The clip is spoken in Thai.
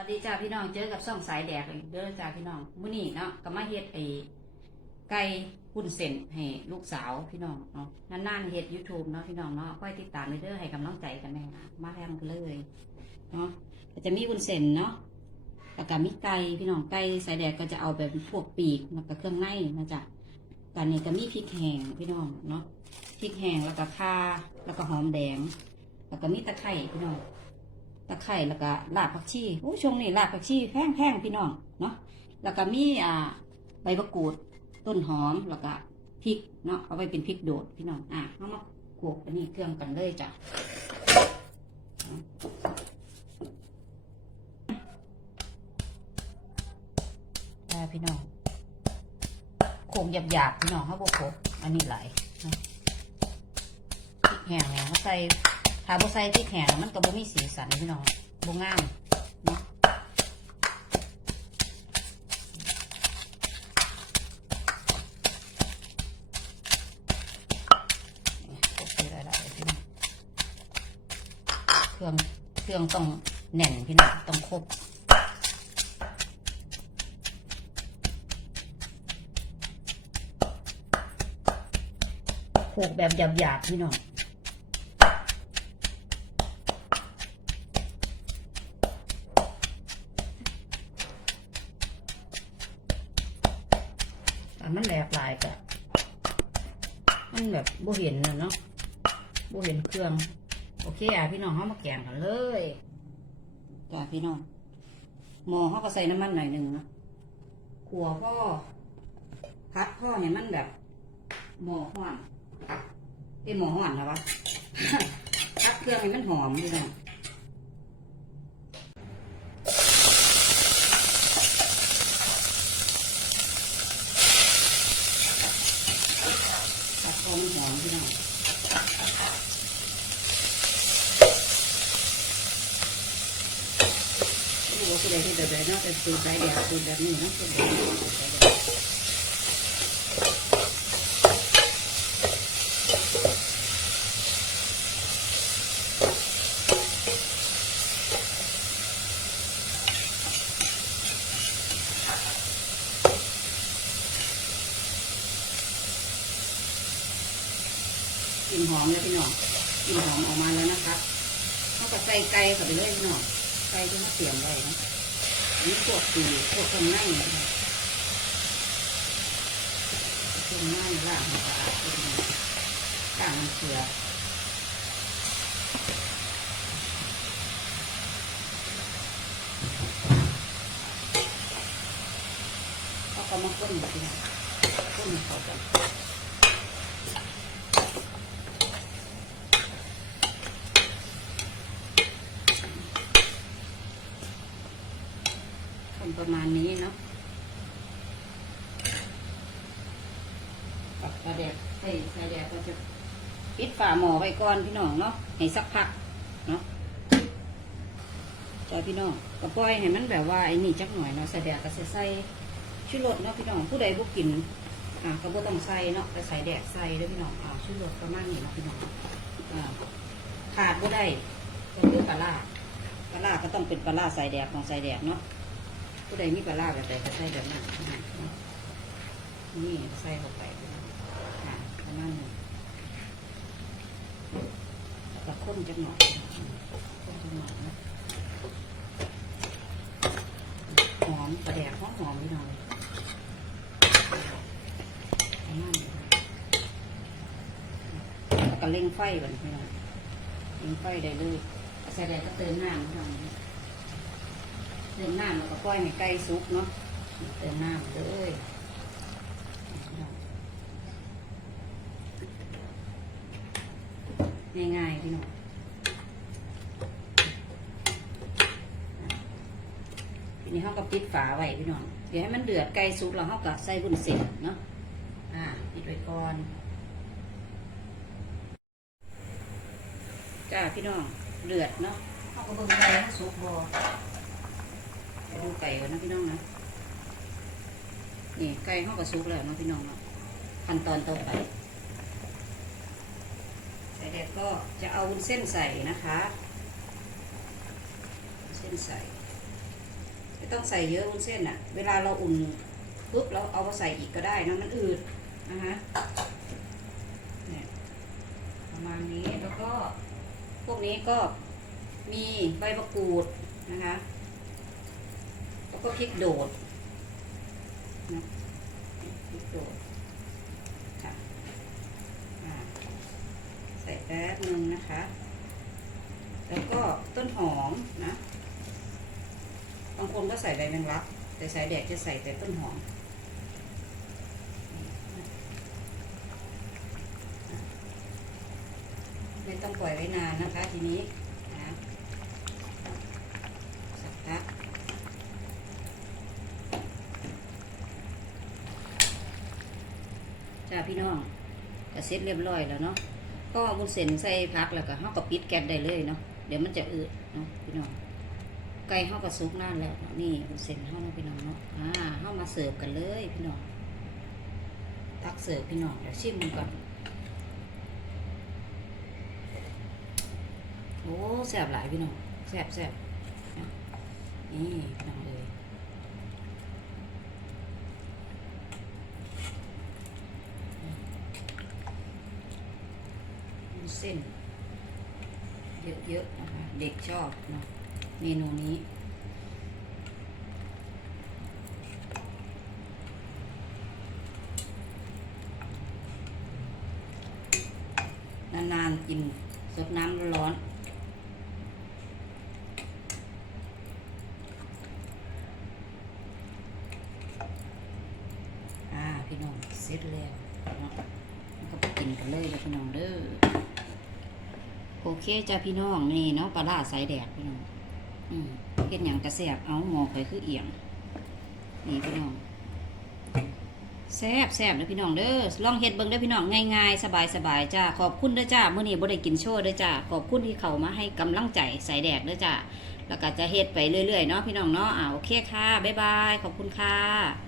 วัสดีจ้าพี่น้องเจอกับซ่องสายแดกอีกเด้อจ้าพี่น้องมื้อนี้เนาะก็มาเฮ็ดไอ้ไก่หุ่นเส้นให้ลูกสาวพี่น้องเนาะนานๆเฮ็ด YouTube เนาะพี่น้องเนาะค่อยติดตามเด้อให้กำลังใจกันแม่มาแรงกันเลยเนาะก็จะมีหุ่นเส้นเนาะแล้วก็มีไก่พี่น้องไก่สายแดกก็จะเอาแบบพวกปีกแล้วก็เครื่องในนะจ๊ะกันนี่ก็มีพริกแห้งพี่น้องเนาะพริกแห้งแล้วก็ข่าแล้วก็หอมแดง แล้วก็มีตะไคร้พี่น้อง ตะไคร้แล้วก็รากผักชีโอ้ช่วงนี้รากผักชีแพงๆพี่น้องเนาะแล้วก็มีอ่าใบมะกรูดต้นหอมแล้วก็พริกเนาะเอาไว้เป็นพริกโดดพี่น้องอะเอามาโขลกอันนี้เครื่องกันเลยจ้ะได้พี่น้องโขลกหยาบๆพี่น้องเขาบอกโขลกอันนี้ไหลเนาะพริกแห้งเนี่ยเขาใส่ ถ้าบ่ใส่พริกแห้งมันก็บ่มีสีสันพี่น้องบ่งามเนาะเครื่องเครื่องต้องแน่นพี่น้องต้องครบโขลกแบบหยาบๆพี่น้อง อันมันแหลกหลายกะ มันแบบบ่เห็นนะเนาะบ่เห็นเครื่อง โอเคอะพี่น้องเขามาแกงกันเลยจ้าพี่น้องหม้อเขาก็ใส่น้ำมันหน่อยหนึ่งเนาะขัวพ่อพัดพ่อเนี่ยมันแบบ หม้อห่อนเป็นหม้อห่อนนะวะพัดเครื่องให้มันหอมพี่น้องตัดคอมันหอมพี่น้องไม่รู้ว่าผู้ใดที่แบบใดเนะ แต่สูตรใจเดียวสูตรแบบนี้เนาะสูตรแบบนี้สูตรใจเดียว กลิ่นหอมเลยพี่น้องกลิ่นหอมออกมาแล้วนะคะเขาก็ใส่ไก่เข้าไปเลยพี่น้องไก่ที่มาเสียมไว้นะนี่พวกปีกพวกคนไนนะคะเครื่องล่างมันสะอาดพี่น้องล่างมันเสือเขาก็มาก้นพี่น้องก้นเขากัน ทำประมาณนี้เนาะกับกระเดกใส่ใส่แดกก็จะปิดฝาหม้อไว้ก่อนพี่น้องเนาะให้สักพักเนาะจ้าพี่น้องก็ปล่อยให้มันแบบว่าไอ้นี่จักหน่อยเนาะใส่แดกก็ใส่ใส่ชูรสเนาะพี่น้องผู้ใดบ่กินอ่าก็บ่ต้องใส่เนาะก็ใส่แดกใส่ด้อพี่น้องอ่าชูรสประมาณนี้เนาะพี่น้องอ่าขาดบ่ได้ก็คือปลาร้าปลาร้าก็ต้องเป็นปลาร้าใส่แดกของใส่แดกเนาะ ผู้ใดมีปลาร้าแบบใดก็ใส่แบบนั้นนี่ใส่เข้าไปค่ะประมาณนี้แล้วก็ข้นจักหน่อยข้นจักหน่อยนะหอมปลาแดกหอมหอมนิดหน่อยประมาณนี้แล้วก็เร่งไฟก่อนพี่น้เร่งไฟได้เลยใส่แดดก็เติมน้ำทำ เติมน้ำแล้วก็ปล่อยให้ไก่สุกเนาะเติมน้ำเลยง่ายๆพี่น้องทีนี้เขาก็ปิดฝาไว้พี่น้อง เดี๋ยวให้มันเดือดไก่สุกแล้วเขาก็ใส่บุญเส้นเนาะ อ่าปิดไว้ก่อนจ้าพี่น้องเดือดเนาะเขาก็เบิ่งไก่ให้สุกบ่ไป ดูไก่ก่อนนะพี่น้องนะนี่ไก่ห้องกระซุกแล้วนะพี่น้องนะขั้นตอนต่อไปแต่เด็กก็จะเอาวุ้นเส้นใส่นะคะขุนเส้นใส่ไม่ต้องใส่เยอะวุ้นเส้นอะเวลาเราอุ่นปุ๊บเราเอามาใส่อีกก็ได้นะมันอืดนะคะเนี่ยประมาณนี้แล้วก็พวกนี้ก็มีใบมะกรูดนะคะ แล้วก็พริกโดดนะพริกโดดค่ะใส่แป๊บนึงนะคะ แล้วก็ต้นหอมนะบางคนก็ใส่ใบแมงลัก แต่สายแดกจะใส่แต่ต้นหอมไม่ต้องปล่อยไว้นานนะคะทีนี้นะสักพัก จ้าพี่น้องก็เสร็จเรียบร้อยแล้วเนาะก็บุญเส้นใส่พักแล้วก็เฮาก็ปิดแก๊สได้เลยเนาะเดี๋ยวมันจะอืดเนาะพี่น้องไก่เฮาก็สุกนานแล้วนาะนี่บุญเส้นเฮาเนาะพี่น้องเนาะอ่าเฮามาเสิร์ฟกันเลยพี่น้องตักเสิร์ฟพี่น้องเดี๋ยวชิมมันก่อนโอ้แซ่บหลายพี่น้องแซ่บแซ่บนะนี่พี่น้องเลยวุ้น เส้น เยอะๆนะคะเด็กชอบเนาะเมนูนี้ นานๆกินสดน้ำร้อนอ่าพี่น้องเสร็จแล้วเนาะก็ไปกินกันเลยเด้อพี่น้องเด้อ เคจ้าพี่น้องนี่เนาะปลาร้าใส่แดดพี่น้องอืมเฮ็ดหยังกระแสบเอาหมอข่อยคือเอียงนี่พี่น้องแซ่บแซ่บเด้อพี่น้องเด้อลองเฮ็ดเบิ่งเด้อพี่น้องง่ายๆ สบายๆจ้าขอบคุณเด้อจ้าเมื้อนี้บ่ได้กินโชว์เด้อจ้าขอบคุณที่เข้ามาให้กำลังใจใส่แดดเด้อจ้าแล้วก็จะเฮ็ดไปเรื่อยๆเนาะพี่น้องเนาะอ่าโอเคค่ะบ๊ายบายขอบคุณค่ะ